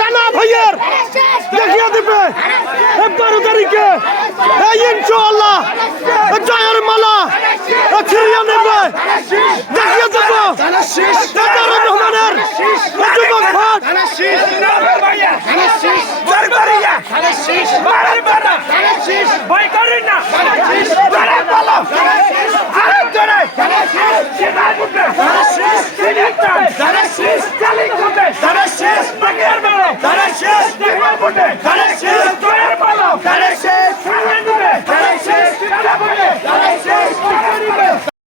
রানা ভাইয়ের দেখিয়ে দেবে 12 তারিখে ইনশাআল্লাহ জয়ের মালা ছিড়িয়ে নেবে, দেখিয়ে দেবো রহমানের যুবক ভোট শেষ